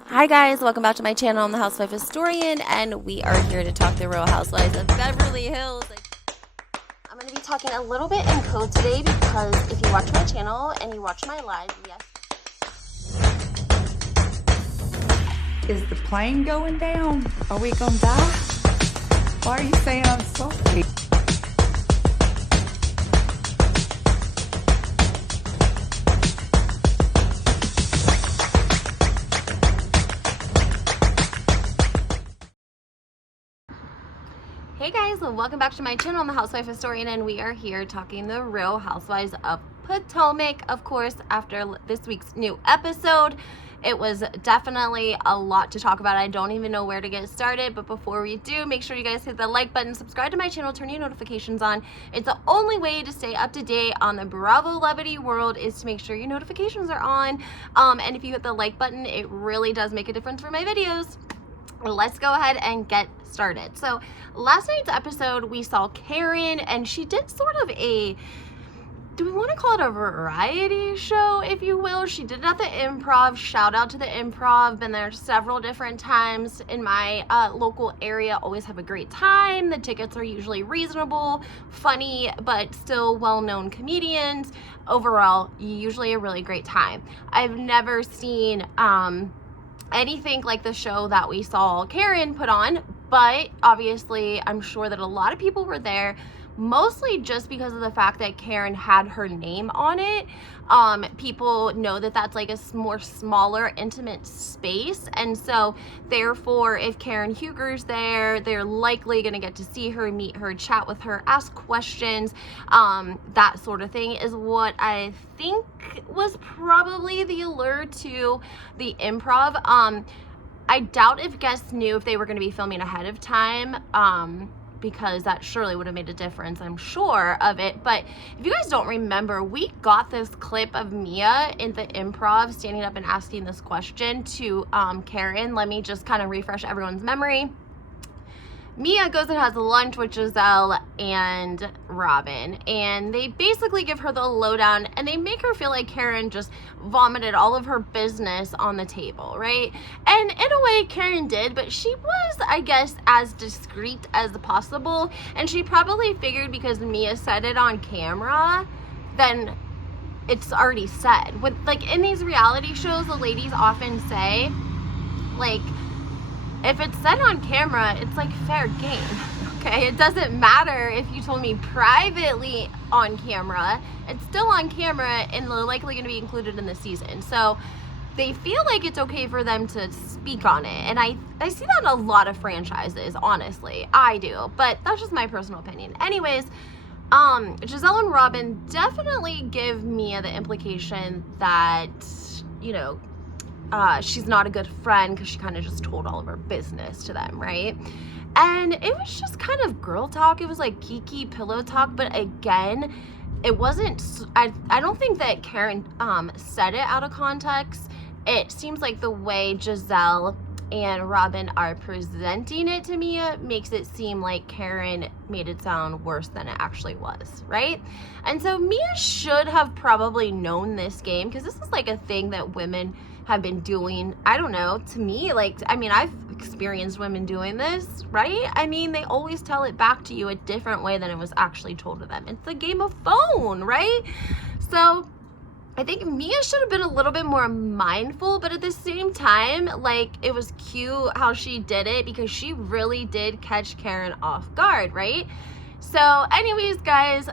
Hi guys, welcome back to my channel. I'm the Housewife Historian, and we are here to talk the Real Housewives of Beverly Hills. I'm going to be talking a little bit in code today because if you watch my channel and you watch my live, yes. Is the plane going down? Are we gonna die? Why are you saying I'm salty? Hey guys, welcome back to my channel. I'm the Housewife Historian, and we are here talking the Real Housewives of Potomac. Of course, after this week's new episode, it was definitely a lot to talk about. I don't even know where to get started, but before we do, make sure you guys hit the like button, subscribe to my channel, turn your notifications on. It's the only way to stay up to date on the Bravo Levity world is to make sure your notifications are on. And if you hit the like button, it really does make a difference for my videos. Let's go ahead and get started. So last night's episode, we saw Karen, and she did sort of a, do we want to call it a variety show, if you will? She did it at the Improv. Shout out to the Improv. Been there several different times in my local area. Always have a great time. The tickets are usually reasonable, funny, but still well-known comedians. Overall, usually a really great time. I've never seen anything like the show that we saw Karen put on, but obviously I'm sure that a lot of people were there, mostly just because of the fact that Karen had her name on it. People know that that's like a more smaller, intimate space, and so therefore if Karen Huger's there, they're likely going to get to see her, meet her, chat with her, ask questions. That sort of thing is what I think was probably the allure to the Improv. I doubt if guests knew if they were going to be filming ahead of time, because that surely would have made a difference, I'm sure of it. But if you guys don't remember, we got this clip of Mia in the Improv standing up and asking this question to Karen. Let me just kind of refresh everyone's memory. Mia goes and has lunch with Giselle and Robin, and they basically give her the lowdown, and they make her feel like Karen just vomited all of her business on the table, right? And in a way, Karen did, but she was, I guess, as discreet as possible, and she probably figured because Mia said it on camera, then it's already said. With, like, in these reality shows, the ladies often say, like, if it's said on camera, it's like fair game, okay? It doesn't matter if you told me privately on camera, it's still on camera and likely going to be included in the season. So they feel like it's okay for them to speak on it. And I see that in a lot of franchises, honestly. I do, but that's just my personal opinion. Anyways, Giselle and Robin definitely give Mia the implication that, you know, she's not a good friend because she kind of just told all of her business to them, right? And it was just kind of girl talk. It was like geeky pillow talk, but again, it wasn't, I don't think that Karen said it out of context. It seems like the way Giselle and Robin are presenting it to Mia makes it seem like Karen made it sound worse than it actually was, right? And so Mia should have probably known this game, because this is like a thing that women have been doing. I don't know, to me, like, I mean, I've experienced women doing this, right? I mean, they always tell it back to you a different way than it was actually told to them. It's a game of phone, right? So I think Mia should have been a little bit more mindful, but at the same time, like, it was cute how she did it because she really did catch Karen off guard, right? So anyways, guys,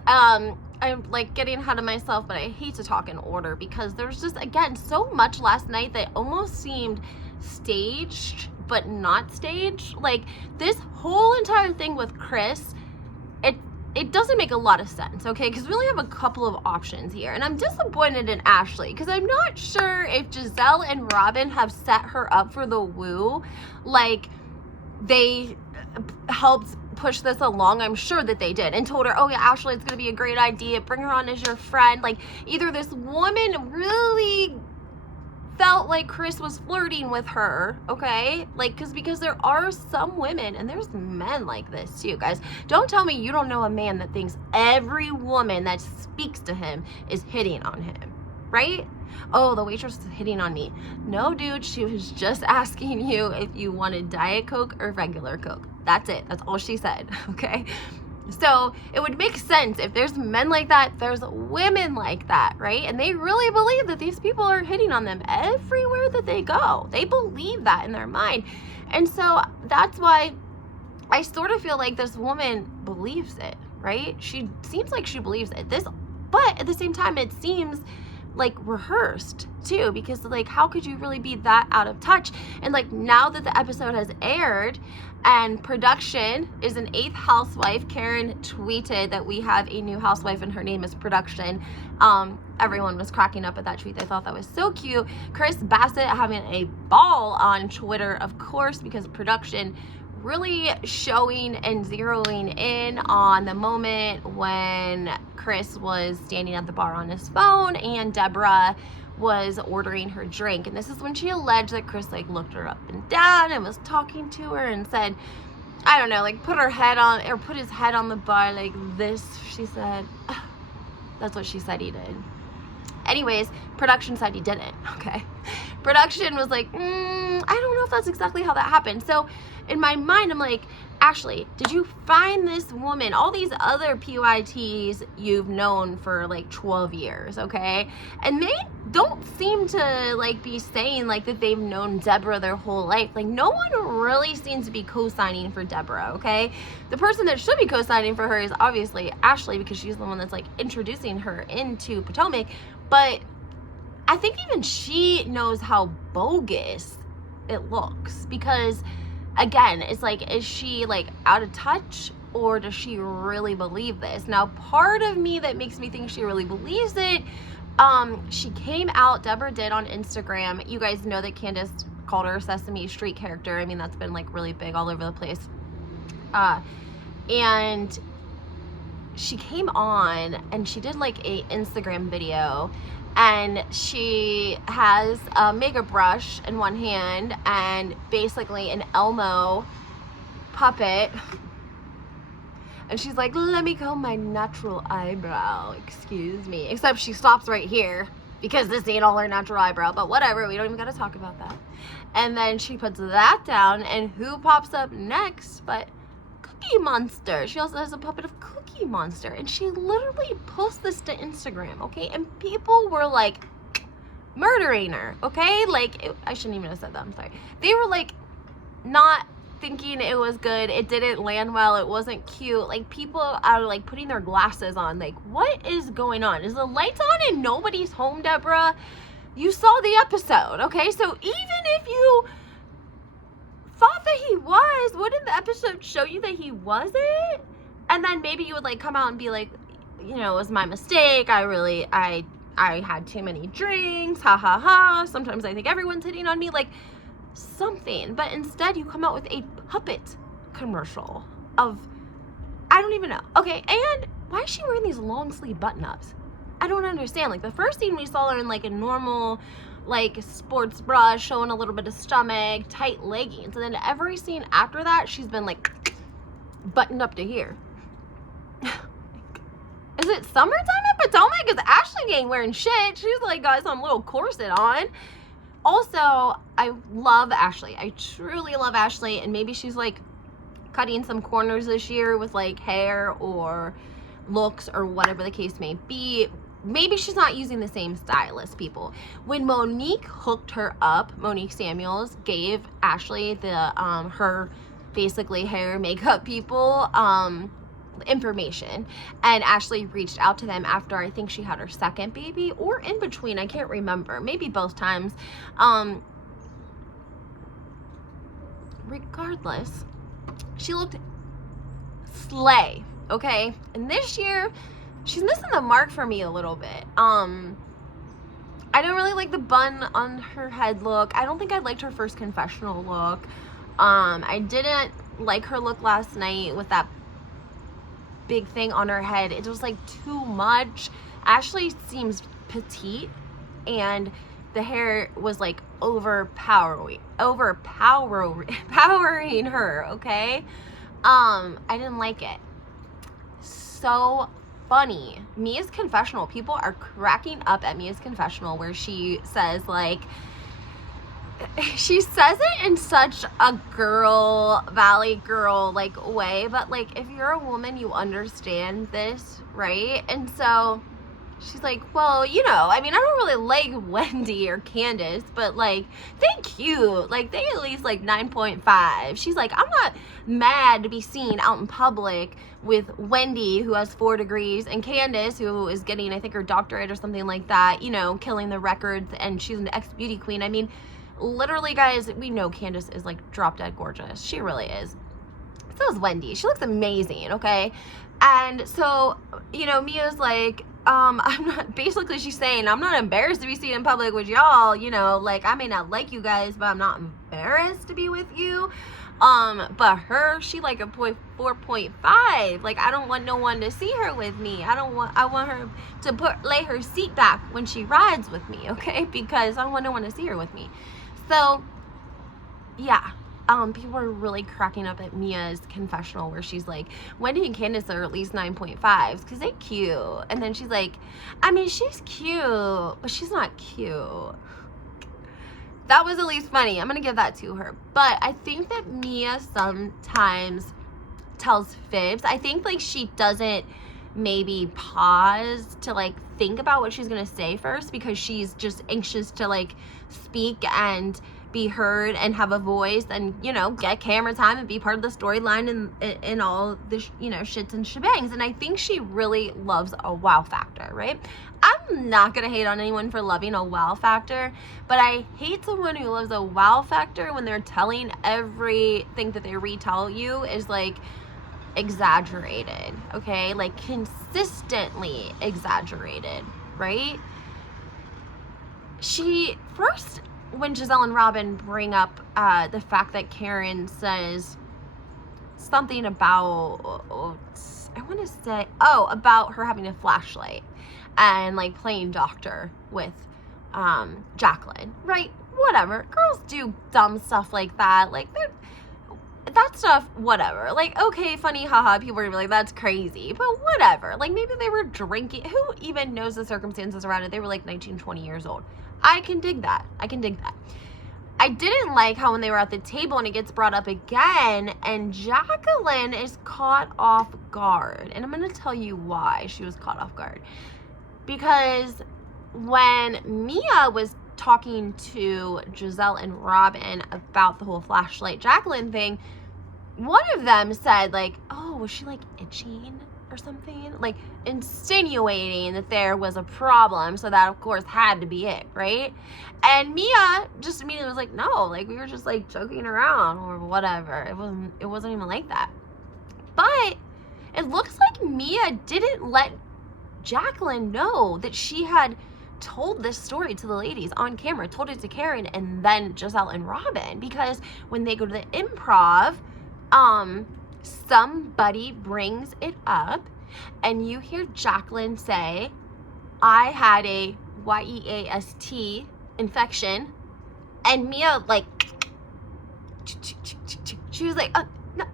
I'm like getting ahead of myself, but I hate to talk in order because there's just, again, so much last night that almost seemed staged, but not staged. Like, this whole entire thing with Chris, it doesn't make a lot of sense, okay? Because we only have a couple of options here. And I'm disappointed in Ashley because I'm not sure if Giselle and Robin have set her up for the woo. Like, they helped push this along. I'm sure that they did, and told her, oh yeah, Ashley, it's gonna be a great idea, bring her on as your friend. Like, either this woman really felt like Chris was flirting with her, okay? Like, because there are some women, and there's men like this too, guys. Don't tell me you don't know a man that thinks every woman that speaks to him is hitting on him, right? Oh, the waitress was hitting on me. No, dude, she was just asking you if you wanted Diet Coke or regular Coke. That's it. That's all she said, okay? So it would make sense if there's men like that, there's women like that, right? And they really believe that these people are hitting on them everywhere that they go. They believe that in their mind. And so that's why I sort of feel like this woman believes it, right? She seems like she believes it. But at the same time, it seems like rehearsed too, because like, how could you really be that out of touch? And like, now that the episode has aired and production is an 8th housewife, Karen tweeted that we have a new housewife and her name is Production. Everyone was cracking up at that tweet. I thought that was so cute. Chris Bassett having a ball on Twitter, of course, because Production really showing and zeroing in on the moment when Chris was standing at the bar on his phone and Deborah was ordering her drink. And this is when she alleged that Chris like looked her up and down and was talking to her and said, I don't know, like put his head on the bar like this, she said. That's what she said he did. Anyways, Production said he didn't, okay? Production was like, I don't know if that's exactly how that happened. So in my mind, I'm like, Ashley, did you find this woman, all these other PYTs you've known for like 12 years, okay? And they don't seem to like be saying like that they've known Deborah their whole life. Like no one really seems to be co-signing for Deborah, okay? The person that should be co-signing for her is obviously Ashley, because she's the one that's like introducing her into Potomac. But I think even she knows how bogus it looks, because again, it's like, is she like out of touch, or does she really believe this? Now, part of me that makes me think she really believes it, she came out, Deborah did, on Instagram. You guys know that Candance called her a Sesame Street character. I mean, that's been like really big all over the place. And she came on and she did like a Instagram video, and she has a mega brush in one hand and basically an Elmo puppet, and she's like, let me comb my natural eyebrow, excuse me, except she stops right here because this ain't all her natural eyebrow, but whatever, we don't even gotta talk about that. And then she puts that down, and who pops up next but Cookie Monster? She also has a puppet of Cookie Monster, and she literally posts this to Instagram, okay? And people were like murdering her, okay? Like, I shouldn't even have said that, I'm sorry. They were like not thinking it was good. It didn't land well. It wasn't cute. Like, people are like putting their glasses on. Like, what is going on? Is the lights on and nobody's home, Deborah? You saw the episode, okay? So even if you thought that he was, wouldn't the episode show you that he wasn't? And then maybe you would like come out and be like, you know, it was my mistake. I had too many drinks. Ha ha ha. Sometimes I think everyone's hitting on me, like something. But instead you come out with a puppet commercial of, I don't even know. Okay, and why is she wearing these long sleeve button ups? I don't understand. Like the first scene we saw her in like a normal like sports bra showing a little bit of stomach, tight leggings, and then every scene after that she's been like buttoned up to here. Is it summertime at Potomac? Because Ashley ain't wearing shit. She's like got some little corset on. Also, I love Ashley. I truly love Ashley, and maybe she's like cutting some corners this year with like hair or looks or whatever the case may be. Maybe she's not using the same stylist, people. When Monique hooked her up, Monique Samuels gave Ashley the her basically hair makeup people information, and Ashley reached out to them after I think she had her second baby, or in between, I can't remember, maybe both times. Regardless, she looked slay, okay? And this year she's missing the mark for me a little bit. I don't really like the bun on her head look. I don't think I liked her first confessional look. I didn't like her look last night with that big thing on her head. It was like too much. Ashley seems petite, and the hair was like overpowering her, okay? I didn't like it. So funny. Mia's confessional, people are cracking up at Mia's confessional where she says, like, she says it in such a girl, Valley girl, like, way, but, like, if you're a woman, you understand this, right? And so she's like, well, you know, I mean, I don't really like Wendy or Candance, but, like, they cute. Like, they at least, like, 9.5. She's like, I'm not mad to be seen out in public with Wendy, who has 4 degrees, and Candance, who is getting, I think, her doctorate or something like that, you know, killing the records, and she's an ex-beauty queen. I mean, literally, guys, we know Candance is, like, drop-dead gorgeous. She really is. So is Wendy. She looks amazing, okay? And so, you know, Mia's like, I'm not, basically she's saying, I'm not embarrassed to be seen in public with y'all, you know, like, I may not like you guys, but I'm not embarrassed to be with you. But her, she like a 4.5. Like, I don't want no one to see her with me. I want her to lay her seat back when she rides with me, okay? Because I don't want no one to see her with me. So, yeah. People are really cracking up at Mia's confessional where she's like, Wendy and Candance are at least 9.5s because they're cute. And then she's like, I mean, she's cute, but she's not cute. That was at least funny. I'm going to give that to her. But I think that Mia sometimes tells fibs. I think, like, she doesn't maybe pause to, like, think about what she's going to say first because she's just anxious to, like, speak and be heard and have a voice and, you know, get camera time and be part of the storyline and all this, you know, shits and shebangs. And I think she really loves a wow factor, right? I'm not gonna hate on anyone for loving a wow factor, but I hate someone who loves a wow factor when they're telling everything that they retell you is, like, exaggerated, okay? Like, consistently exaggerated, right? She first, when Giselle and Robin bring up the fact that Karen says something about, I want to say, about her having a flashlight and, like, playing doctor with Jacqueline, right? Whatever. Girls do dumb stuff like that. Like, that stuff, whatever. Like, okay, funny, haha, people are like, that's crazy, but whatever. Like, maybe they were drinking. Who even knows the circumstances around it? They were like 19, 20 years old. I can dig that. I didn't like how when they were at the table and it gets brought up again and Jacqueline is caught off guard. And I'm going to tell you why she was caught off guard. Because when Mia was talking to Giselle and Robin about the whole flashlight Jacqueline thing, one of them said, like, oh, was she, like, itching or something? Like, insinuating that there was a problem, so that, of course, had to be it, right? And Mia just immediately was like, no, like, we were just, like, joking around or whatever. It wasn't even like that. But it looks like Mia didn't let Jacqueline know that she had told this story to the ladies on camera, told it to Karen and then Giselle and Robin, because when they go to the improv, somebody brings it up and you hear Jacqueline say, I had a YEAST infection, and Mia, like, she was like, no,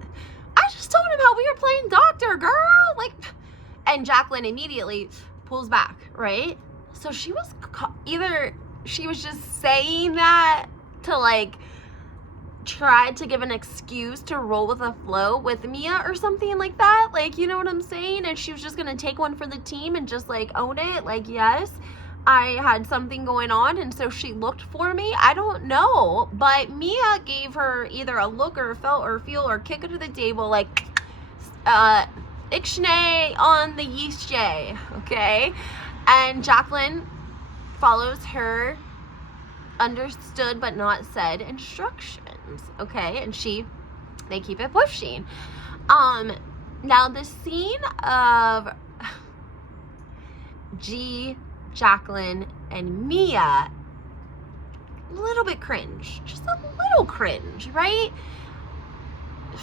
I just told him how we were playing doctor, girl, like, and Jacqueline immediately pulls back, right? So she was either she was just saying that to, like, try to give an excuse to roll with the flow with Mia or something like that, like, you know what I'm saying? And she was just gonna take one for the team and just, like, own it, like, yes, I had something going on and so she looked for me. I don't know, but Mia gave her either a look or a felt or feel or kick her to the table, like, Ixnay on the yeast J, okay? And Jacqueline follows her understood but not said instructions, okay? And they keep it pushing. Now the scene of G, Jacqueline, and Mia, a little bit cringe, just a little cringe, right?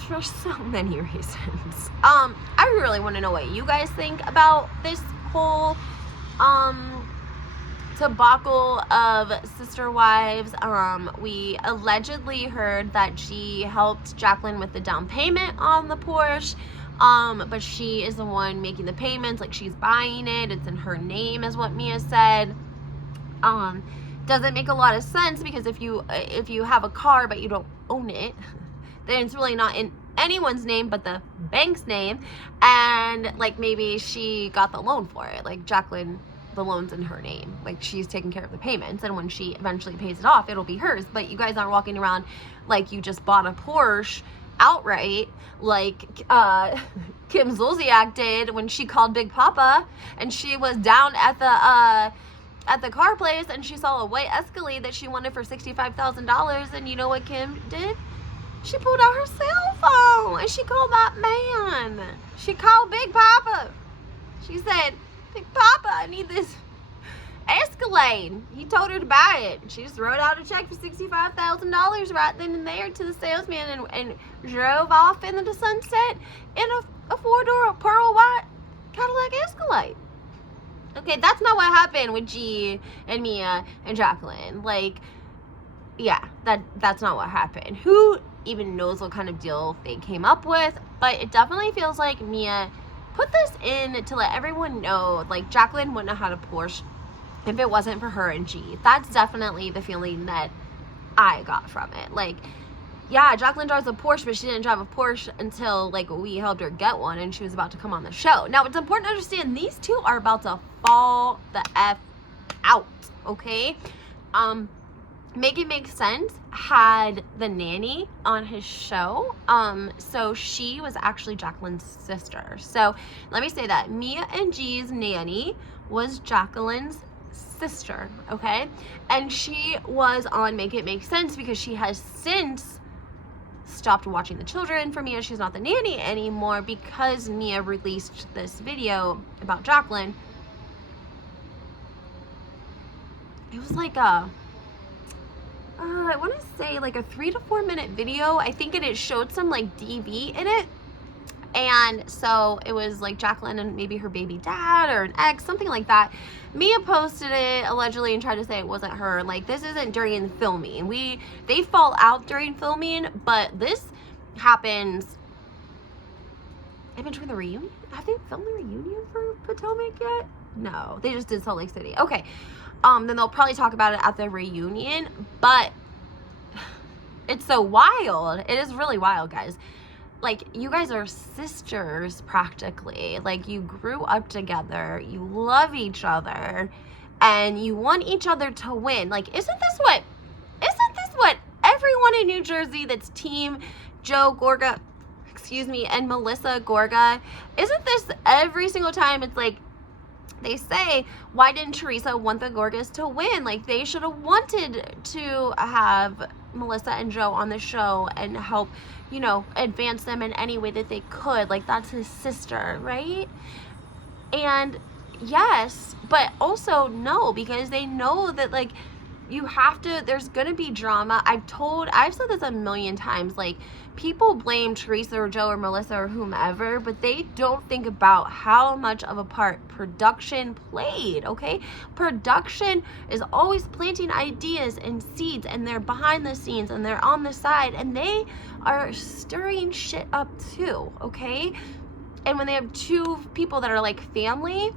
For so many reasons. I really want to know what you guys think about this whole debacle of sister wives. We allegedly heard that G helped Jacqueline with the down payment on the Porsche. But she is the one making the payments, like she's buying it, it's in her name is what Mia said. Doesn't make a lot of sense, because if you have a car but you don't own it, then it's really not in anyone's name but the bank's name, and like maybe she got the loan for it, like Jacqueline, the loan's in her name, like she's taking care of the payments, and when she eventually pays it off, it'll be hers. But you guys aren't walking around like you just bought a Porsche outright, like Kim Zolciak did when she called Big Papa, and she was down at the car place and she saw a white Escalade that she wanted for $65,000, and you know what Kim did? She pulled out her cell phone and she called that man. She called Big Papa. She said, Big Papa, I need this Escalade. He told her to buy it. She just wrote out a check for $65,000 right then and there to the salesman, and drove off into the sunset in a four-door pearl white Cadillac Escalade. Okay, that's not what happened with G and Mia and Jacqueline. Like, yeah, that's not what happened. Who even knows what kind of deal they came up with? But it definitely feels like Mia put this in to let everyone know, like, Jacqueline wouldn't have had a Porsche if it wasn't for her and G. That's definitely the feeling that I got from it. Like, yeah, Jacqueline drives a Porsche, but she didn't drive a Porsche until, like, we helped her get one and she was about to come on the show. Now, it's important to understand these two are about to fall the F out, okay? Make It Make Sense had the nanny on his show. So she was actually Jacqueline's sister. So let me say that Mia and G's nanny was Jacqueline's sister, okay? And she was on Make It Make Sense because she has since stopped watching the children for Mia. She's not the nanny anymore because Mia released this video about Jacqueline. It was like a I want to say like a 3 to 4 minute video, I think, and it showed some like DV in it. And so it was like Jacqueline and maybe her baby dad or an ex, something like that. Mia posted it allegedly and tried to say it wasn't her. Like, this isn't during filming. They fall out during filming, but this happens in between the reunion. Have they filmed the reunion for Potomac yet? No, they just did Salt Lake City. Okay. Then they'll probably talk about it at the reunion, but it's so wild. It is really wild, guys. Like, you guys are sisters practically. Like, you grew up together, you love each other, and you want each other to win. Like, isn't this what everyone in New Jersey that's team Joe Gorga, and Melissa Gorga, isn't this every single time? It's like, they say, why didn't Teresa want the Gorgas to win? Like, they should have wanted to have Melissa and Joe on the show and help, you know, advance them in any way that they could. Like, that's his sister, right? And yes, but also no, because they know that, like, you have to, there's gonna be drama. I've said this a million times, like, people blame Teresa or Joe or Melissa or whomever, but they don't think about how much of a part production played, okay? Production is always planting ideas and seeds, and they're behind the scenes and they're on the side, and they are stirring shit up too, okay? And when they have two people that are like family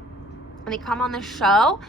and they come on the show,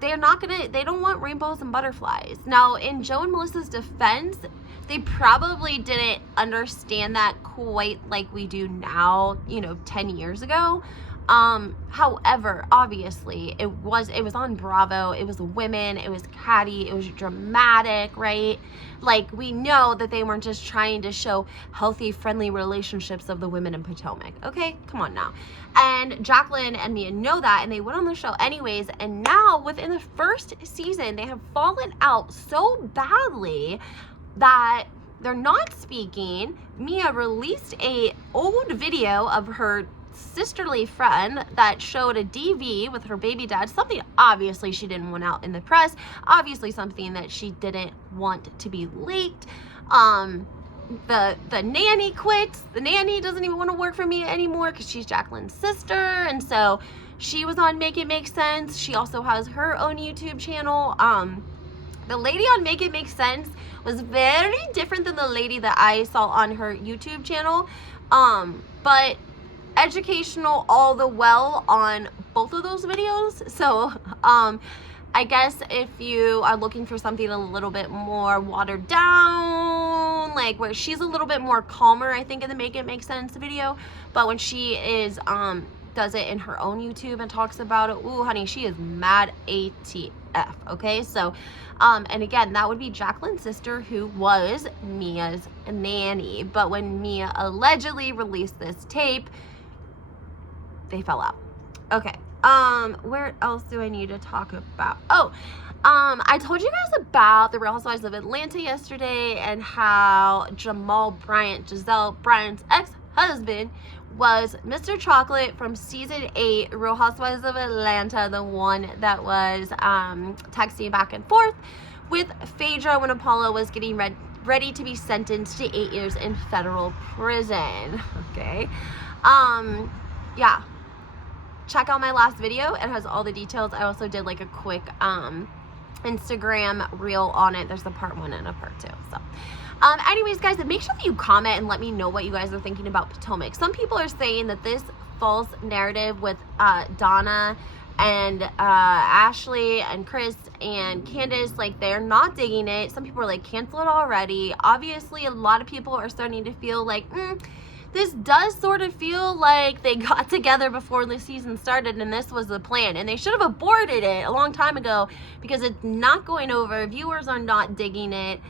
they don't want rainbows and butterflies. Now, in Joe and Melissa's defense, they probably didn't understand that quite like we do now, you know, 10 years ago. However, obviously, it was on Bravo, it was women, it was catty, it was dramatic, right? Like, we know that they weren't just trying to show healthy, friendly relationships of the women in Potomac, okay? Come on now. And Jacqueline and Mia know that, and they went on the show anyways, and now, within the first season, they have fallen out so badly that they're not speaking. Mia released a old video of her sisterly friend that showed a DV with her baby dad, something obviously she didn't want out in the press, obviously something that she didn't want to be leaked. The nanny quit. The nanny doesn't even want to work for me anymore because she's Jacqueline's sister, and so she was on Make It Make Sense. She also has her own YouTube channel. The lady on Make It Make Sense was very different than the lady that I saw on her YouTube channel. But educational all the well on both of those videos. So I guess if you are looking for something a little bit more watered down, like where she's a little bit more calmer, I think, in the Make It Make Sense video, but when she is does it in her own YouTube and talks about it, ooh honey, she is mad ATF. Okay, so and again, that would be Jacqueline's sister, who was Mia's nanny. But when Mia allegedly released this tape, they fell out. Okay, where else do I need to talk about? Oh, I told you guys about the Real Housewives of Atlanta yesterday, and how Jamal Bryant, Giselle Bryant's ex-husband, was Mr. Chocolate from season 8 Real Housewives of Atlanta, the one that was texting back and forth with Phaedra when Apollo was getting ready to be sentenced to 8 years in federal prison. Okay, yeah, check out my last video, it has all the details. I also did like a quick Instagram reel on it. There's a part 1 and a part 2. So anyways, guys, make sure that you comment and let me know what you guys are thinking about Potomac. Some people are saying that this false narrative with Donna and Ashley and Chris and Candance, like, they're not digging it. Some people are like, cancel it already. Obviously, a lot of people are starting to feel like, this does sort of feel like they got together before the season started and this was the plan, and they should have aborted it a long time ago, because it's not going over. Viewers are not digging it.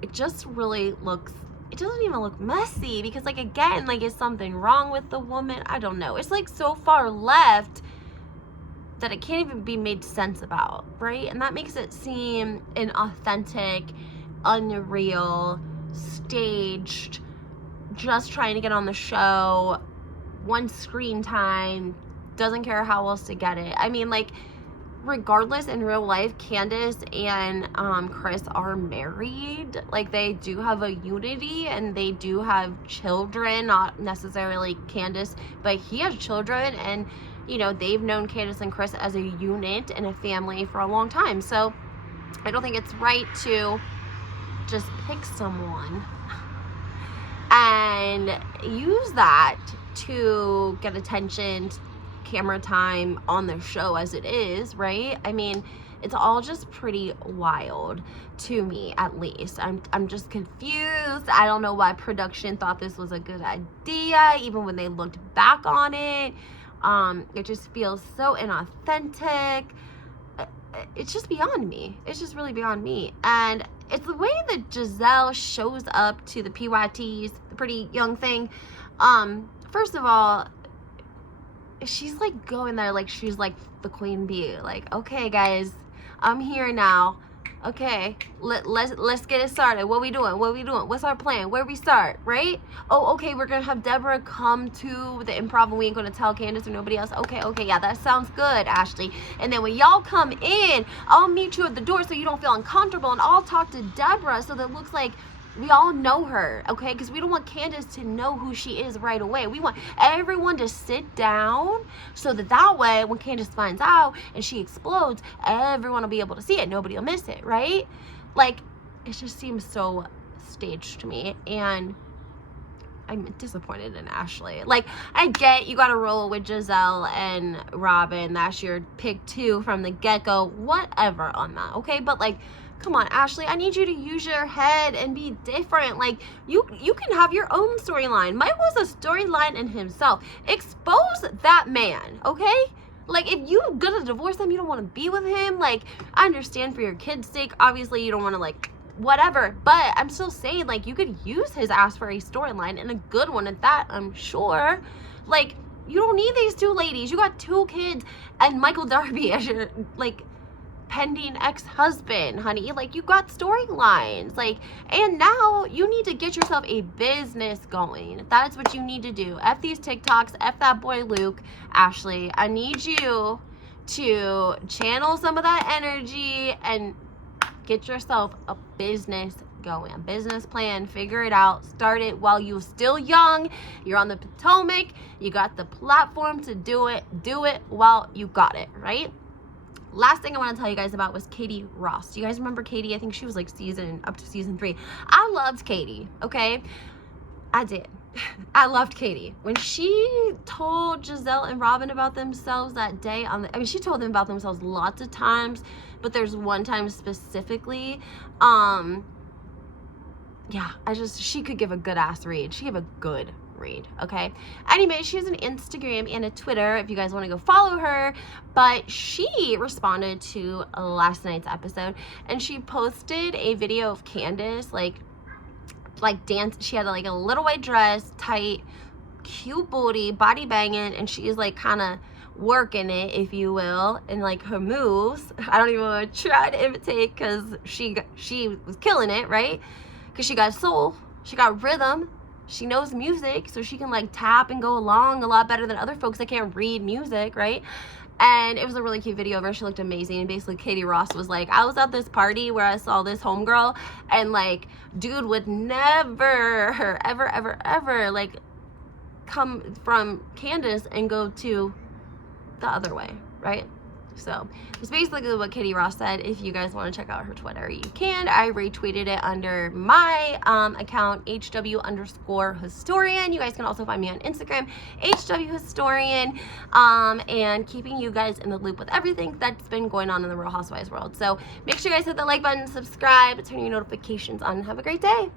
It just really looks, it doesn't even look messy, because, like, again, like, is something wrong with the woman? I don't know. It's like so far left that it can't even be made sense about, right? And that makes it seem inauthentic, unreal, staged, just trying to get on the show, one screen time, doesn't care how else to get it. I mean, like, regardless, in real life, Candance and Chris are married. Like, they do have a unity and they do have children, not necessarily Candance, but he has children, and you know, they've known Candance and Chris as a unit and a family for a long time. So I don't think it's right to just pick someone and use that to get attention, camera time on the show as it is, right? I mean, it's all just pretty wild to me, at least. I'm just confused. I don't know why production thought this was a good idea, even when they looked back on it. It just feels so inauthentic. It's just beyond me. It's just really beyond me. And it's the way that Giselle shows up to the PYTs, the pretty young thing. First of all, she's like going there like she's like the queen bee. Like, okay guys, I'm here now. Okay, let's get it started. What we doing? What we doing? What's our plan? Where we start, right? Oh, okay, we're gonna have Deborah come to the improv and we ain't gonna tell Candance or nobody else. Okay, yeah, that sounds good, Ashley. And then when y'all come in, I'll meet you at the door so you don't feel uncomfortable, and I'll talk to Deborah so that it looks like we all know her, okay? Because we don't want Candance to know who she is right away. We want everyone to sit down so that way when Candance finds out and she explodes, everyone will be able to see it. Nobody will miss it, right? Like, it just seems so staged to me, and I'm disappointed in Ashley. Like, I get you gotta roll with Giselle and Robin. That's your pick 2 from the get-go. Whatever on that, okay? But, like, come on, Ashley, I need you to use your head and be different. Like, you can have your own storyline. Mike was a storyline in himself. Expose that man, okay? Like, if you're gonna divorce him, you don't want to be with him. Like, I understand for your kid's sake. Obviously, you don't want to, like, whatever. But I'm still saying, like, you could use his ass for a storyline, and a good one at that, I'm sure. Like, you don't need these 2 ladies. You got 2 kids and Michael Darby as your, like, pending ex-husband, honey. Like, you got storylines, like, and now you need to get yourself a business going. That's what you need to do. F these TikToks, F that boy Luke. Ashley, I need you to channel some of that energy and get yourself a business going, a business plan. Figure it out. Start it while you're still young. You're on the Potomac. You got the platform to do it. Do it while you got it, right? last thing I want to tell you guys about was Katie Ross. Do you guys remember Katie? I think she was like up to season 3. I loved Katie, okay? I did. I loved Katie. When she told Giselle and Robin about themselves that day I mean, she told them about themselves lots of times, but there's one time specifically, yeah, she could give a good ass read. She gave a good read, okay? Anyway, she has an Instagram and a Twitter if you guys want to go follow her, but she responded to last night's episode, and she posted a video of Candance, like dance. She had like a little white dress, tight, cute booty, body banging, and she's like kind of working it, if you will, and like her moves, I don't even want to try to imitate, because she was killing it, right? Because she got soul, she got rhythm, she knows music, so she can like tap and go along a lot better than other folks that can't read music, right? And it was a really cute video of her. She looked amazing. And basically Katie Ross was like, I was at this party where I saw this homegirl, and like dude would never ever like come from Candance and go to the other way, right? So it's basically what Katie Ross said. If you guys want to check out her Twitter, you can. I retweeted it under my account, HW_historian. You guys can also find me on Instagram, HWhistorian, and keeping you guys in the loop with everything that's been going on in the Real Housewives world. So make sure you guys hit the like button, subscribe, turn your notifications on, and have a great day.